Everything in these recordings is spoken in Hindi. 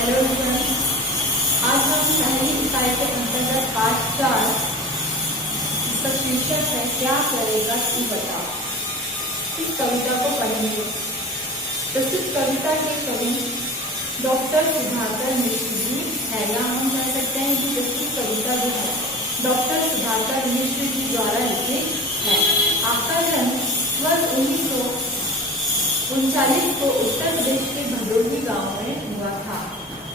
हेलो एवरीवन, आज हम पहली इकाई के अंतर्गत पाठ 4 इसका शीर्षक है क्या करेगा तू बता। इस कविता को पढ़ेंगे। प्रस्तुत कविता के कवि डॉक्टर सुधाकर मिश्र जी है, या हम कह सकते हैं कि प्रस्तुत कविता जो है डॉक्टर सुधाकर मिश्र जी द्वारा लिखित है। आपका जन्म वर्ष 1939 को उत्तर प्रदेश के भदोही गांव में हुआ था।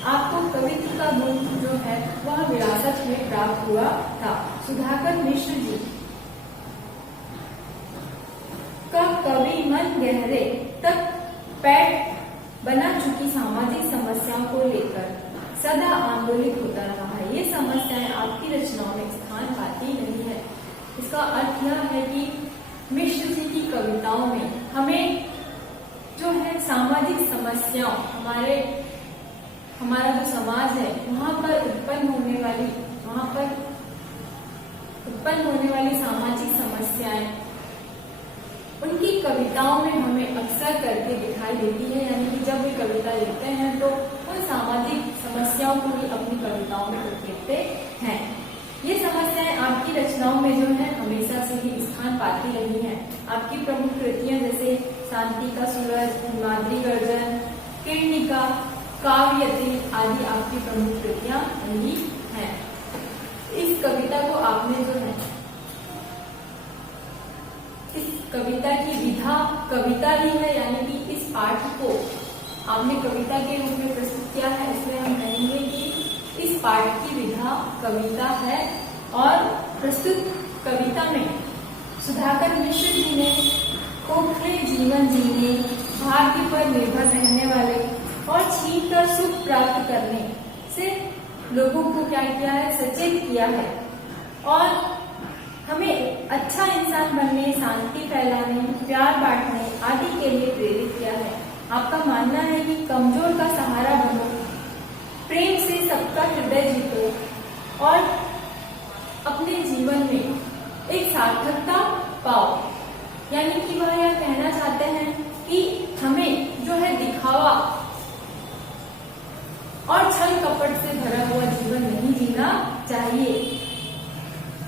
आपको कवित्व का गुण जो है वह विरासत में प्राप्त हुआ था। सुधाकर मिश्र जी का कवि मन गहरे तक पैठ बना चुकी सामाजिक समस्याओं को लेकर सदा आंदोलित होता रहा है। ये समस्याएं आपकी रचनाओं में स्थान पाती नहीं है। इसका अर्थ यह है कि मिश्र जी की कविताओं में हमें जो है सामाजिक समस्याओं, हमारा जो समाज है वहाँ पर उत्पन्न होने वाली सामाजिक समस्याएं उनकी कविताओं में हमें अक्सर करके दिखाई देती है। यानी कि जब वे कविता लिखते हैं तो उन सामाजिक समस्याओं को भी अपनी कविताओं में उकेरते हैं। ये समस्याएं आपकी रचनाओं में जो है हमेशा से ही स्थान पाती रही हैं। आपकी प्रमुख कृतियां जैसे शांति का सूरज, हिमाद्री गर्जन, किरणिका, काव्यति आदि आपकी प्रमुख कृतियां रही हैं। इस कविता को आपने जो है इस कविता की विधा कविता ही है, यानी कि इस पाठ को आपने कविता के रूप में प्रस्तुत किया है। इसमें हम कहेंगे कि इस पाठ की विधा कविता है। और प्रस्तुत कविता में सुधाकर मिश्र जी ने खोखले जीवन जीने, भाग्य पर निर्भर रहने वाले और छीन कर सुख प्राप्त करने से लोगों को क्या किया है, सचेत किया है और हमें अच्छा इंसान बनने, शांति फैलाने, प्यार बांटने आदि के लिए प्रेरित किया है। आपका मानना है कि कमजोर का सहारा बनो, प्रेम से सबका हृदय जीतो और अपने जीवन में एक सार्थकता पाओ। यानी कि वह यह कहना चाहते हैं कि हमें जो है दिखावा और छल कपट से भरा हुआ जीवन नहीं जीना चाहिए।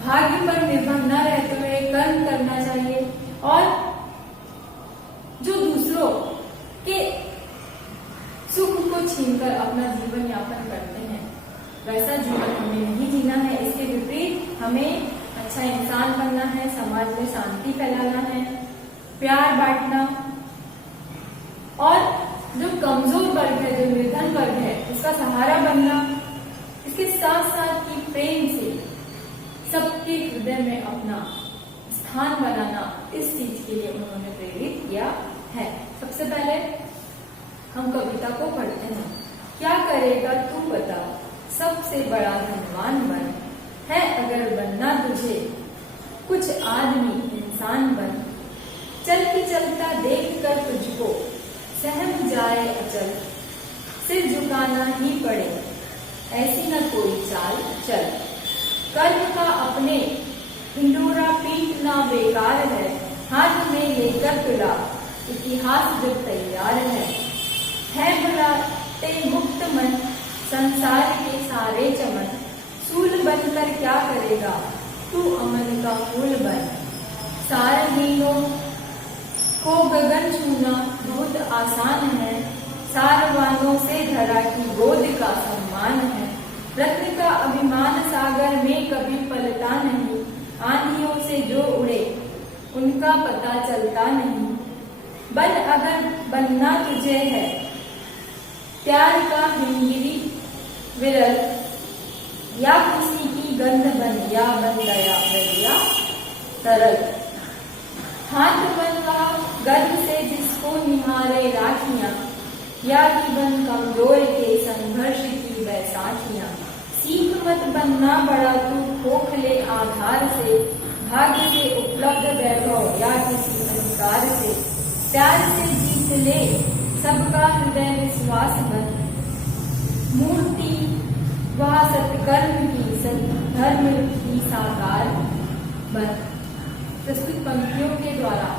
भाग्य पर निर्भर न रहते हुए कर्म करना चाहिए और जो दूसरों के सुख को छीनकर अपना जीवन यापन करते हैं वैसा जीवन हमें नहीं जीना है। इसके विपरीत हमें अच्छा इंसान बनना है, समाज में शांति फैलाना है, प्यार बांटना और जो कमजोर वर्ग है, जो निर्धन वर्ग है उसका सहारा बनना। इसके साथ साथ कि प्रेम से सबके हृदय में अपना स्थान बनाना, इस चीज के लिए उन्होंने प्रेरित किया है। सबसे पहले हम कविता को पढ़ते हैं। क्या करेगा तू बता, सबसे बड़ा धनवान बन, है अगर बनना तुझे कुछ आदमी इंसान बन। चल के चलता देख कर तुझको सहम जाए अचल, सिर झुकाना ही पड़े ऐसी न कोई चाल चल। कर्म का अपने हिंडोरा पीटना बेकार है, हाथ में लेकर तुला इतिहास जब तैयार है बुलाते मुक्त मन संसार के सारे चमन। सूल बनकर क्या करेगा तू अमन का फूल बन। सारहीनों को गगन छूना बहुत आसान है, सारवानों से धरा की गोद का सम्मान है। रत्न का अभिमान सागर में कभी पलटा नहीं, आंधियों से जो उड़े उनका पता चलता नहीं। बन अगर बनना तुझे है प्यार का हिमगिरी विरल, या किसी की गंध बन, या बन गया दरिया तरल। हाथ बन वह गर्व से जिसको निहारे राखियां, या कि बन कमजोर के संघर्ष की बैसाखियां। सीख मत बनना बड़ा तू खोखले आधार से, भाग्य से उपलब्ध वैभव या किसी अधिकार से। प्यार से जीत ले सबका हृदय विश्वास बन, मूर्ति वह सत्कर्म की धर्म की साकार बन। प्रस्तुत पंक्तियों के द्वारा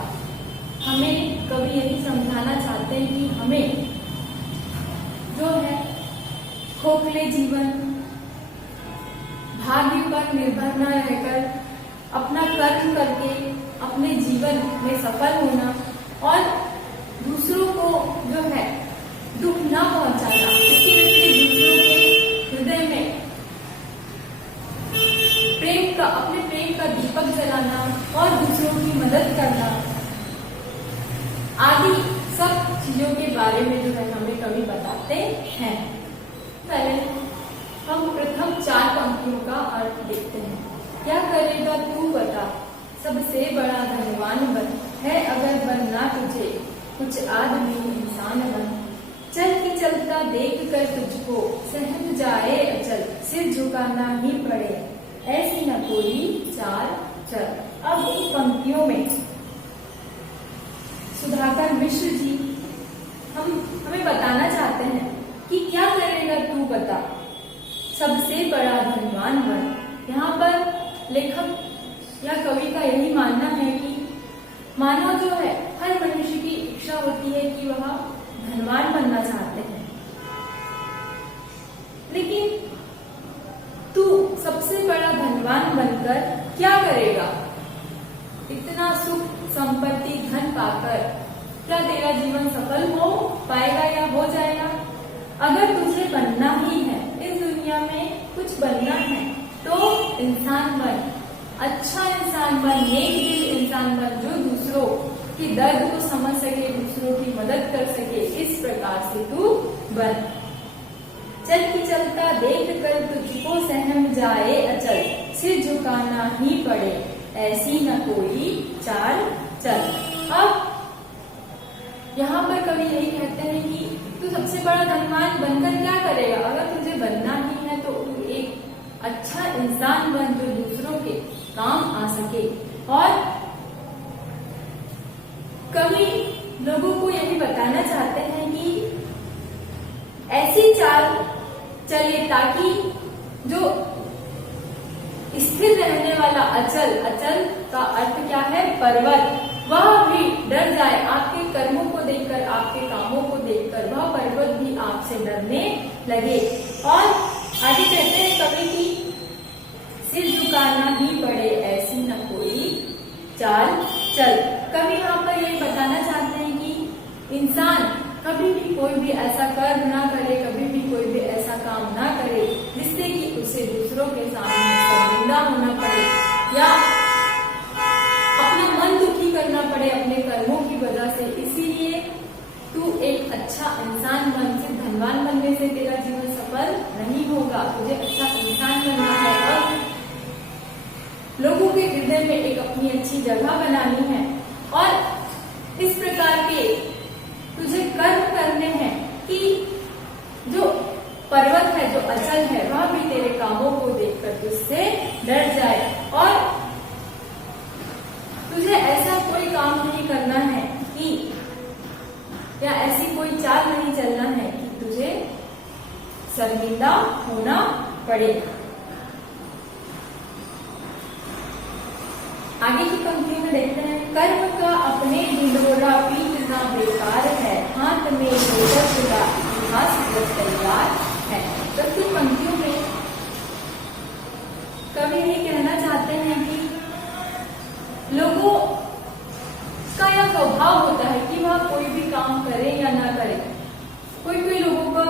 हमें कवि यही समझाना चाहते हैं कि हमें जो है खोखले जीवन, भाग्य पर निर्भर न रहकर अपना कर्म करके अपने जीवन में सफल होना और दूसरों को जो है दुख न पहुंचाना, इसके विपरीत दूसरों के हृदय में अपने प्रेम का दीपक जलाना और दूसरों की मदद करना आदि सब चीजों के बारे में जो है हमें कवि बताते हैं। पहले हम प्रथम 4 पंक्तियों का अर्थ देखते हैं। क्या करेगा तू बता, सबसे बड़ा धनवान बन, है अगर बनना तुझे कुछ आदमी इंसान बन। चल की चलता देख कर तुझको सहम जाए अचल, सिर झुकाना ही पड़े ऐसी न कोई चाल चल। अब इन पंक्तियों में सुधाकर मिश्र जी हमें बताना चाहते हैं कि क्या करेगा तू बता, सबसे बड़ा धनवान बन। यहाँ पर लेखक या कवि का यही मानना है कि मानव जो है, हर मनुष्य की इच्छा होती है कि वह धनवान बनना चाहते हैं, लेकिन तू सबसे बड़ा धनवान बनकर क्या करेगा? इतना सुख संपत्ति धन पाकर क्या तेरा जीवन सफल हो पाएगा या हो जाएगा? अगर तुझे बनना ही है, इस दुनिया में कुछ बनना है, तो इंसान बन, अच्छा इंसान बन, नेक दिल इंसान बन, जो दूसरों के दर्द को समझ सके, दूसरों की मदद कर सके, इस प्रकार से तू बन। चल की चलता देख कर तुझको सहम जाए अचल, सिर झुकाना ही पड़े ऐसी न कोई चाल चल। अब यहाँ पर कवि यही कहते हैं कि तू सबसे बड़ा धनवान बनकर क्या करेगा? अगर तुझे बनना ही है तो तू एक अच्छा इंसान बन, जो दूसरों के काम आ सके। और कवि लोगों को यही बताना चाहते हैं कि ऐसी चाल चले ताकि जो स्थिर रहने वाला अचल, अचल का अर्थ क्या है? पर्वत, वह भी डर जाए आपके कर्मों को देखकर, आपके कामों को देखकर, वह पर्वत भी आपसे डरने लगे। और आगे कहते हैं कवि की सिर झुकाना ही पड़े ऐसी न कोई चाल चल। कवि यहाँ पर यही बताना चाहते हैं कि इंसान कभी भी कोई भी ऐसा कर्म ना करे, कभी भी कोई भी ऐसा काम ना करे जिससे कि उसे दूसरों के सामने शर्मिंदा होना पड़े या अपना मन दुखी करना पड़े अपने कर्मों की वजह से। इसीलिए तू एक अच्छा इंसान बन, सिर्फ धनवान बनने से तेरा जीवन सफल नहीं होगा। तुझे अच्छा इंसान बनना है और लोगों के हृदय में एक अपनी अच्छी जगह बनानी है और इस प्रकार के तुझे कर्म करने हैं कि जो पर्वत है, जो अचल है, वह भी तेरे कामों को देखकर तुझसे डर जाए। और तुझे ऐसा कोई काम नहीं करना है कि या ऐसी कोई चाल नहीं चलना है कि तुझे शर्मिंदा होना पड़े। आगे की पंक्ति में देखते हैं, कर्म का अपने ढिंढोरा पीटना बेकार है, हाथ में लेकर खुदा इतिहास जब तैयार है। प्रस्तुत पंक्तियों में कवि ये कहना चाहते हैं कि लोगों का यह स्वभाव होता है कि वह कोई भी काम करे या ना करे। कोई कोई लोगों का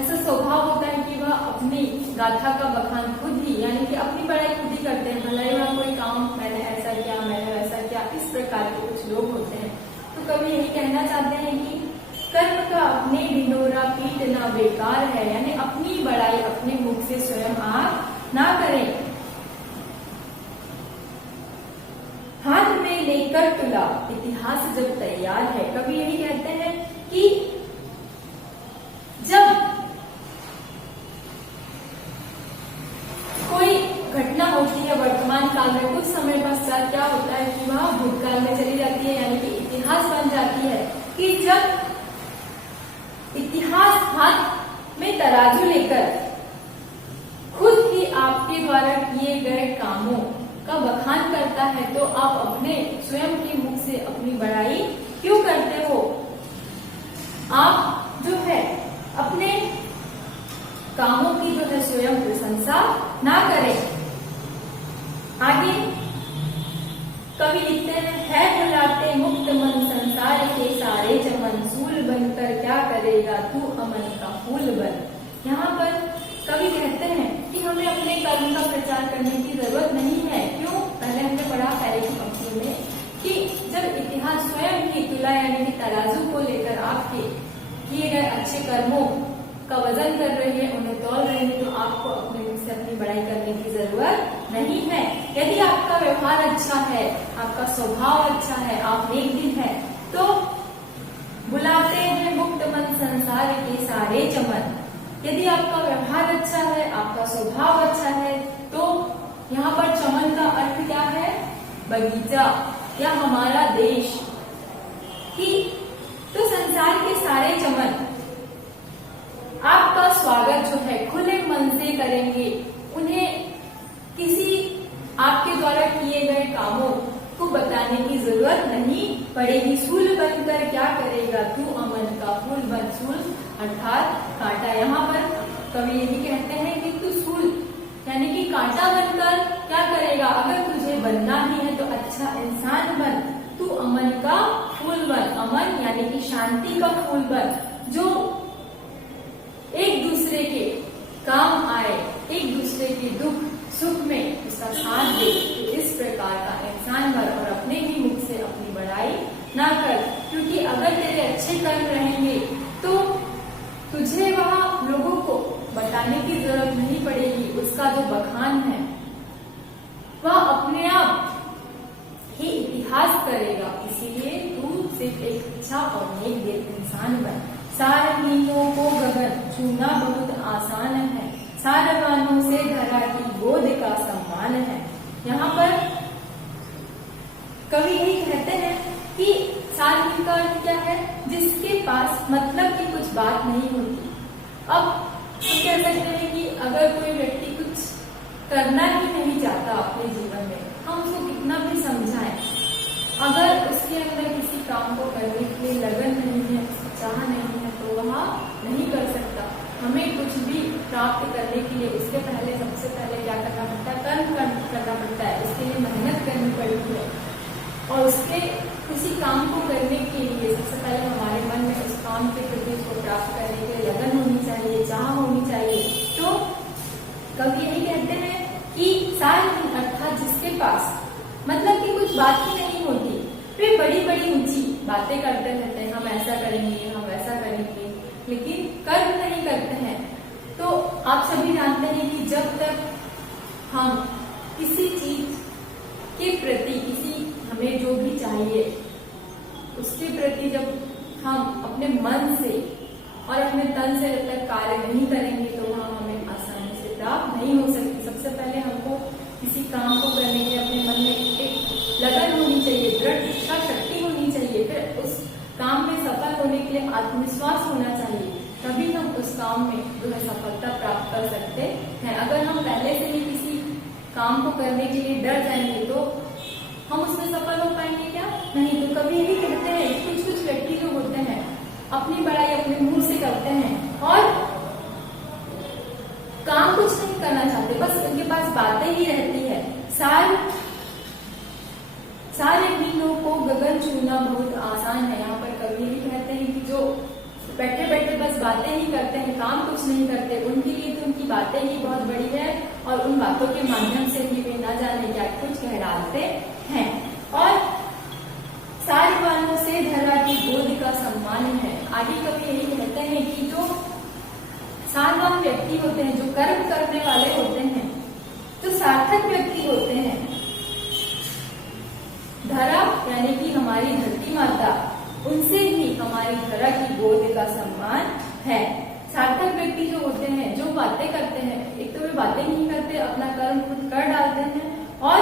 ऐसा स्वभाव होता है कि वह अपनी गाथा का बखान खुद ही, यानी कि अपनी पढ़ाई खुद ही करते हैं, भले ही वह कोई काम मैंने ऐसा किया, मैंने वैसा किया, इस प्रकार के कुछ लोग होते हैं। तो कवि यही कहना चाहते हैं कि कर्म का अपने ढिंढोरा पीटना बेकार है, यानी अपनी बड़ाई अपने मुख से स्वयं आप ना करें। हाथ में लेकर तुला इतिहास जब तैयार है। कवि यही कहते हैं कि जब कोई घटना होती है वर्तमान काल में, कुछ समय पश्चात क्या होता है कि वह भूतकाल में चली जाती है, यानी कि इतिहास बन जाती है। कि जब इतिहास हाथ में तराजू लेकर खुद ही आपके द्वारा किए गए कामों का बखान करता है, तो आप अपने स्वयं के मुख से अपनी बड़ाई क्यों करते हो? आप जो है अपने कामों की जो है स्वयं प्रशंसा ना करें। आगे कवि लिखते हैं, है बुलाते मुक्त मन संसार के सारे चमन, सूल बनकर क्या करेगा तू अमन का फूल बन। यहाँ पर कवि कहते हैं कि हमें अपने कर्म का प्रचार करने की जरूरत नहीं है। क्यों? पहले हमने पढ़ा पहले की पंक्ति में कि जब इतिहास स्वयं ही तुला यानी कि तराजू को लेकर आपके किए गए अच्छे कर्मों का वजन कर रही है, उन्हें तौल रही है, तो आपको अपने मुख से अपनी बड़ाई करने की जरूरत नहीं है। यदि आपका व्यवहार अच्छा है, आपका स्वभाव अच्छा है, आप नेक दिल है, तो बुलाते हैं मुक्त मन संसार के सारे चमन। यदि आपका व्यवहार अच्छा है, आपका स्वभाव अच्छा है, तो यहाँ पर चमन का अर्थ क्या है? बगीचा या हमारा देश की। तो संसार के सारे चमन आपका स्वागत जो है खुले मन से करेंगे। उन्हें किसी आपके द्वारा किए गए कामों को बताने की जरूरत नहीं पड़ेगी। सूल बनकर क्या करेगा तू अमन का फूल बन। सूल अर्थात कांटा। यहाँ पर कवि यही कहते हैं कि तू सूल यानी कि कांटा बनकर क्या करेगा? अगर तुझे बनना ही है तो अच्छा इंसान बन। तू अमन का फूल बन। अमन यानी कि शांति का फूल बन, जो एक दूसरे के काम आए, एक दूसरे के दुख सुख में उसका साथ दे। तो इस प्रकार का इंसान बन और अपने ही मुख से अपनी बड़ाई ना कर, क्योंकि अगर तेरे अच्छे कर्म रहेंगे तो तुझे वहां लोगों को बताने की जरूरत नहीं पड़ेगी। उसका जो बखान है वह अपने आप ही इतिहास करेगा। इसीलिए तू सिर्फ एक अच्छा और नेक दिल इंसान बन। सारहीनों को गगन छूना बहुत आसान है, सारवानों से धरा की गोद का सम्मान है। यहाँ पर कवि यही कहते हैं कि सारहीन का अर्थ क्या है? जिसके पास मतलब की कुछ बात नहीं होती। अब हम कह सकते हैं कि अगर कोई व्यक्ति कुछ करना ही नहीं चाहता अपने जीवन में, हम उसको कितना भी समझाएं, अगर उसके अंदर किसी काम को करने के लिए लगन नहीं है, चाह नहीं है, तो वह नहीं कर सकता। हमें कुछ भी प्राप्त करने के लिए उसके पहले सबसे पहले क्या करना पड़ता है? कर्म करना पड़ता है। उसके लिए मेहनत करनी पड़ती है और उसके किसी काम को करने के लिए सबसे पहले हमारे मन में उस काम के प्रति उसको प्राप्त करने के लिए लगन होनी चाहिए, चाह होनी चाहिए। तो कवि यही कहते हैं कि सारहीन अर्थात जिसके पास मतलब कि कुछ बात ही नहीं होती, वे बड़ी बड़ी ऊंची बातें करते रहते हैं, हम ऐसा करेंगे, हम वैसा करेंगे, लेकिन कर्म नहीं करते हैं। तो आप सभी जानते हैं कि जब तक हम किसी चीज के प्रति, किसी हमें जो भी चाहिए उसके प्रति जब हम अपने मन से और अपने तन से जब तक कार्य नहीं करेंगे तो वहाँ हमें आसानी से प्राप्त नहीं हो सकती। सबसे पहले हमको किसी काम को करने के अपने मन में एक लगन होनी चाहिए, दृढ़ इच्छा शक्ति होनी चाहिए, फिर उस काम में सफल होने के लिए आत्मविश्वास होना चाहिए, तभी हम उस काम में जो है सफलता प्राप्त कर सकते हैं। अगर हम पहले से ही किसी काम को करने के लिए डर जाएंगे तो हम उसमें सफल हो पाएंगे क्या? नहीं। तो कभी यही कहते हैं कुछ कुछ व्यक्ति जो होते हैं अपनी बड़ाई अपने मुंह से करते हैं और काम कुछ नहीं करना चाहते, बस उनके पास बातें ही रहती है। सारहीनों को गगन छूना बहुत आसान है। यहाँ पर कवि भी कहते हैं कि जो बैठे बैठे बस बातें ही करते हैं, काम कुछ नहीं करते, उनके लिए तो उनकी बातें ही बहुत बड़ी है और उन बातों के माध्यम से भी वे न जाने क्या कुछ कह डालते हैं। और सारवानों से धरा की गोद का सम्मान है। आगे कवि यही कहते हैं कि जो सारवान व्यक्ति होते हैं, जो कर्म करने वाले होते हैं, जो सार्थक व्यक्ति होते हैं, धरा यानी कि हमारी धरती माता, उनसे ही हमारी धरा की गोद का सम्मान है। सार्थक व्यक्ति जो होते हैं, जो बातें करते हैं, एक तो वे बातें नहीं करते, अपना कर्म खुद कर डालते हैं और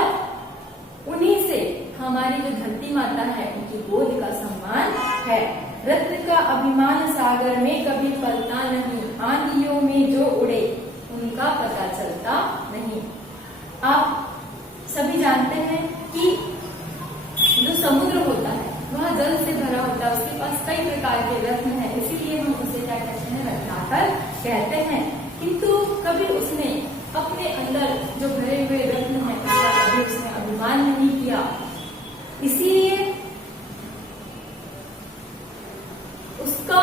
उन्हीं से हमारी जो धरती माता है उनकी गोद का सम्मान है। रत्न का अभिमान सागर में कभी पलता नहीं, आंधियों में जो उड़े उनका पता चलता नहीं। आप सभी जानते हैं कि जो समुद्र होता है वह जल से भरा होता है, उसके पास कई प्रकार के रत्न हैं, इसीलिए हम उसे क्या कहते हैं? रत्नाकर कहते हैं। किंतु कभी उसने अपने अंदर जो भरे हुए रत्न है उसका कभी उसने अभिमान नहीं किया। इसीलिए उसका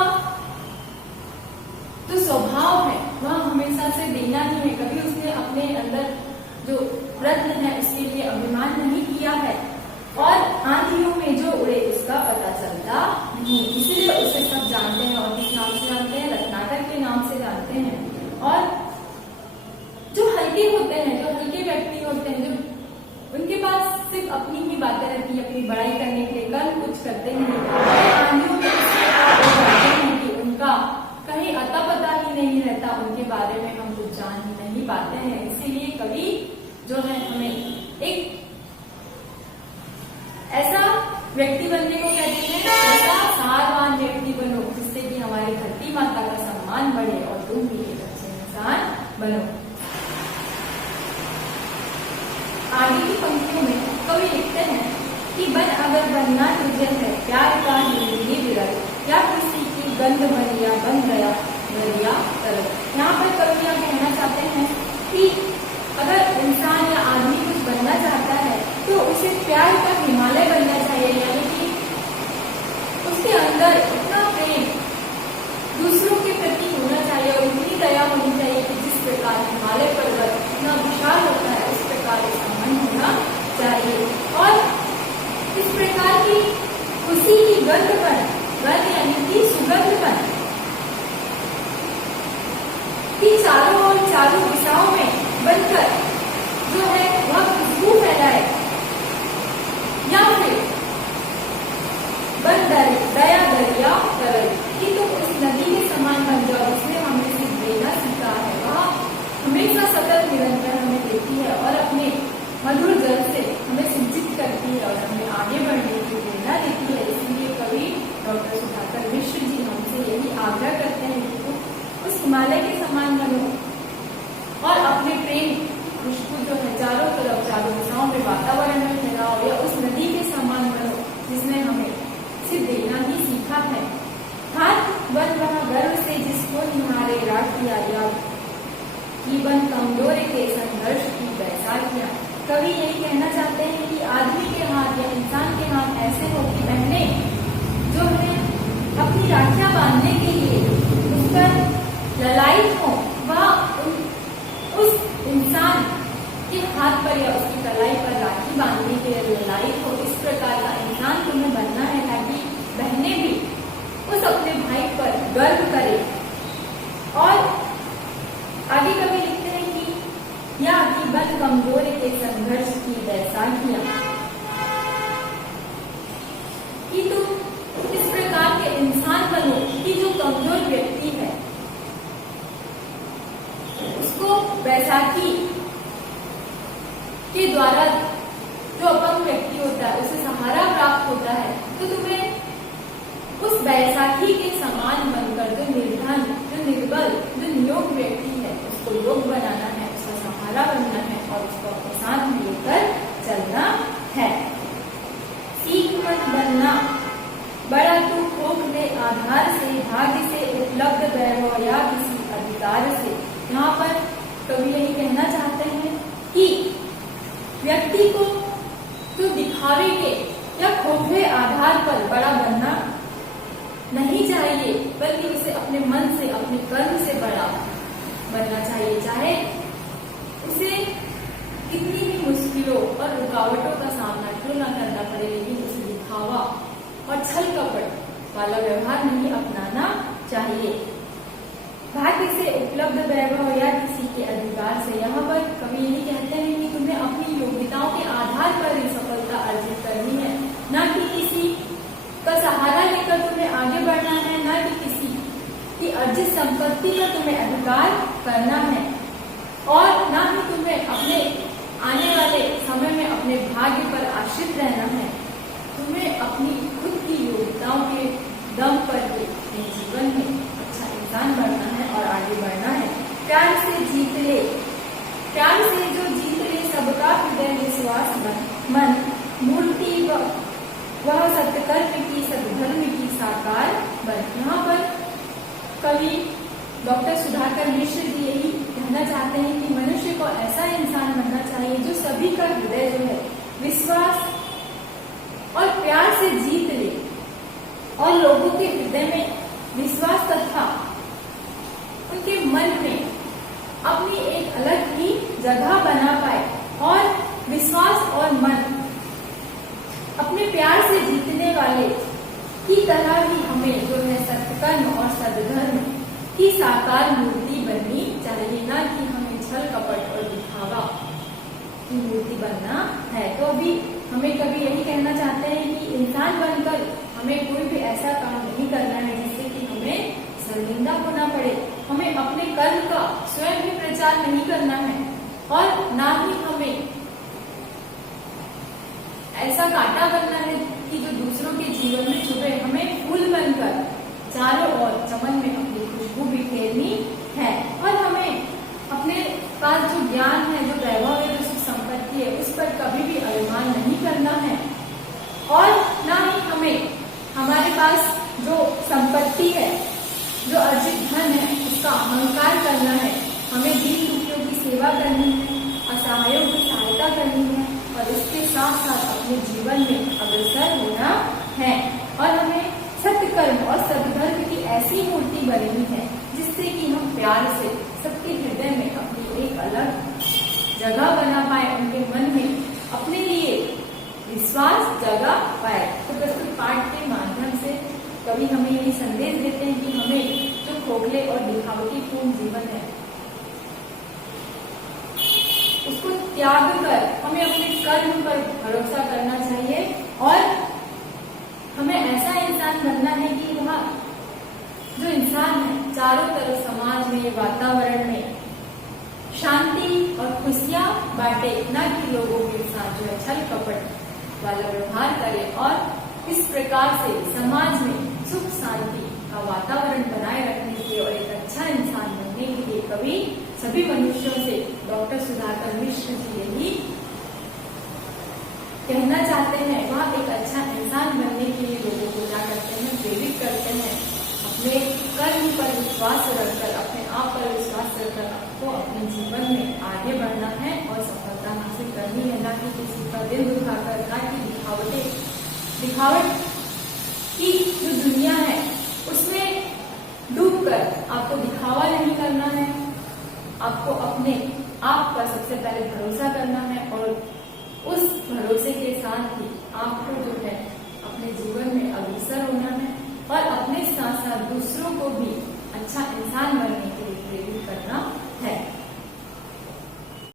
जो स्वभाव है वह हमेशा से देना ही है। कभी उसने अपने अंदर जो रत्न है उसके लिए अभिमान नहीं किया है और आंधियों में जो उड़े उसका पता चलता नहीं। इसीलिए उसे सब जानते हैं और किस नाम से जानते हैं? रत्नाकर के नाम से जानते हैं। और जो हल्के होते हैं, जो हल्के व्यक्ति होते हैं, जो उनके पास सिर्फ अपनी ही बातें रहती है, अपनी बड़ाई करने के लिए कर्म कुछ करते नहीं। आंधियों में जानते हैं कि उनका कहीं अता पता ही नहीं रहता, उनके बारे में हम कुछ जान ही नहीं पाते हैं। इसीलिए कवि जो है हमें एक ऐसा व्यक्ति बनने को कहते हैं, ऐसा सारवान व्यक्ति बनो जिससे कि हमारी धरती माता का सम्मान बढ़े और तुम भी एक अच्छे इंसान बनो। आगे की पंक्तियों में कवि लिखते हैं कि बन अगर बनना तुझे है प्यार का हिंदी विरल, या किसी की गंध बन या बन गया दरिया तरल। यहाँ पर कवि यह कहना चाहते हैं कि अगर इंसान या आदमी कुछ बनना चाहता है तो उसे प्यार का हिमालय बनना चाहिए, यानी कि उसके अंदर इतना प्रेम दूसरों के प्रति होना चाहिए और इतनी दया होनी चाहिए कि जिस प्रकार हिमालय पर्वत इतना विशाल होता है उस प्रकार इसका मन होना चाहिए। और इस प्रकार की खुशी की गंध पर, गंध यानी कि सुगंध पर, कि चारों और चारों दिशाओं में बनकर जो है वह खुशबू फैलाए, या फिर बन दया दरिया तरल, कि तुम उस नदी के समान बन जाओ जिसने हमें सिर्फ देना सीखा है। वह हमेशा सतत निरंतर हमें देती है और अपने मधुर जल से हमें सिंचित करती है और हमें आगे बढ़ने की प्रेरणा देती है। इसलिए कवि डॉक्टर सुधाकर मिश्र जी हमसे यही आग्रह करते हैं कि उस हिमालय के समान बनो और अपने प्रेम खुशबू जो है चारों तरफ चारों दिशाओं में वातावरण में फैलाओ, या उस नदी के समान बनो जिसने हमें सिर्फ देना ही सीखा है। हाथ बन वह गर्व से जिसको निहारे राखिया, या जीवन कमजोर के संघर्ष की बैसाखियां। कवि यही कहना चाहते हैं कि आदमी के हाथ या इंसान के हाथ ऐसे हो कि बहनें जो है अपनी राखियां बांधने के लिए उस पर ललायित हो, वह उस इंसान के हाथ पर या उसकी कलाई पर राखी बांधने के लिए ललायित हो। इस प्रकार का इंसान तुम्हें बनना है ताकि बहनें भी उस अपने भाई पर गर्व करे। और आगे कवि लिखते हैं कि या कि बन कमजोर के संघर्ष की बैसाखियां, कि तुम इस प्रकार के इंसान बनो कि जो कमजोर व्यक्ति है उसको बैसाखी के द्वारा, जो अपंग व्यक्ति होता है उसे सहारा प्राप्त होता है, तो तुम्हें उस बैसाखी के समान बनकर जो निर्धन, जो निर्बल, जो नियोग व्यक्ति है उसको योग बनाना है, उसका सहारा बनना है और उसको अपने साथ में लेकर चलना है। सीख मत बनना बड़ा तू खोख दे आधार से, भाग्य से उपलब्ध वैभव या किसी अधिकार से। यहाँ पर कवि यही कहना चाहते हैं कि व्यक्ति को जो दिखावे के या खोखले आधार पर बड़ा बनना नहीं चाहिए, बल्कि उसे अपने मन से, अपने कर्म से बड़ा बनना चाहिए। चाहे उसे कितनी भी मुश्किलों और रुकावटों का सामना क्यों न करना पड़े, लेकिन उसे दिखावा और छल कपट वाला व्यवहार नहीं अपनाना चाहिए। भाग्य से उपलब्ध वैभव या किसी के अधिकार से, यहाँ पर कवि यही कहते हैं कि तुम्हें अपनी योग्यताओं के आधार पर ही सफलता अर्जित करनी है, न कि किसी का सहारा लेकर तुम्हें आगे बढ़ना है, न कि किसी की अर्जित संपत्ति पर तुम्हें अधिकार करना है, और न ही तुम्हें अपने आने वाले समय में अपने भाग्य पर आश्रित रहना है। तुम्हें अपनी खुद की योग्यताओं के दम पर ही अपने जीवन में अच्छा इंसान बनना है और आगे बढ़ना है। प्यार से जीत ले, प्यार से जो जीत ले सबका हृदय विश्वास मन, मूर्ति वह सत्कर्म की सद्धर्म की साकार बन। यहाँ पर कवि डॉक्टर सुधाकर मिश्र जी यही कहना चाहते हैं कि मनुष्य को ऐसा इंसान बनना चाहिए जो सभी का हृदय जो है विश्वास और प्यार से जीत ले और लोगों के हृदय में विश्वास तथा उनके मन में अपनी एक अलग ही जगह बना पाए और विश्वास और मन अपने प्यार से जीतने वाले की तरह ही हमें जो है सत्कर्म और सद्धर्म की साकार मूर्ति बननी चाहिए, ना कि हमें छल कपट और दिखावा की मूर्ति बनना है। तो अभी हमें कभी यही कहना चाहते हैं कि इंसान बनकर हमें कोई भी ऐसा काम नहीं करना है जिससे कि हमें शर्मिंदा होना पड़े। हमें अपने कर्म का स्वयं भी प्रचार नहीं करना है और ना ही हमें ऐसा कांटा बनना है कि जो दूसरों के जीवन में छुपे। हमें फूल बनकर चारों ओर चमन में अपनी खुशबू बिखेरनी है और हमें अपने पास जो ज्ञान है, जो वैभव है, जो सुख संपत्ति है, उस पर कभी भी अभिमान नहीं करना है और ना ही हमें हमारे पास जो संपत्ति है, जो अर्जित धन है, उसका अहंकार करना है। हमें दीन दुखियों की सेवा करनी है, असहायों की सहायता करनी है और इसके साथ साथ अपने जीवन में अग्रसर होना है और हमें सत्कर्म और सद्धर्म की ऐसी मूर्ति बननी है जिससे कि हम प्यार से सबके हृदय में अपनी एक अलग जगह बना पाए, उनके मन में अपने लिए विश्वास जगा पाए। तो प्रस्तुत पाठ के माध्यम से कवि हमें यही संदेश देते हैं कि हमें जो खोखले और दिखावटी पूर्ण जीवन है उसको त्याग कर हमें अपने कर्म पर भरोसा करना चाहिए और हमें ऐसा इंसान बनना है कि वह जो इंसान है चारों तरफ समाज में, वातावरण में शांति और खुशियां बांटे, ना कि लोगों के साथ जो है छल कपट वाला व्यवहार करे और इस प्रकार से समाज में सुख शांति का वातावरण बनाए रखने के लिए और एक अच्छा इंसान बनने के लिए कवि सभी मनुष्यों से डॉक्टर सुधाकर मिश्र जी यही कहना चाहते हैं। वह एक अच्छा इंसान बनने के लिए लोगों को क्या करते हैं, प्रेरित करते हैं अपने कर्म पर विश्वास रखकर, अपने आप पर विश्वास रखकर आपको अपने जीवन में आगे बढ़ना है और सफलता हासिल करनी है, ना कि किसी का दिल दुखाकर, ना कि दिखावट की जो दुनिया है उसमें डूबकर आपको दिखावा नहीं करना है। आपको अपने आप पर सबसे पहले भरोसा करना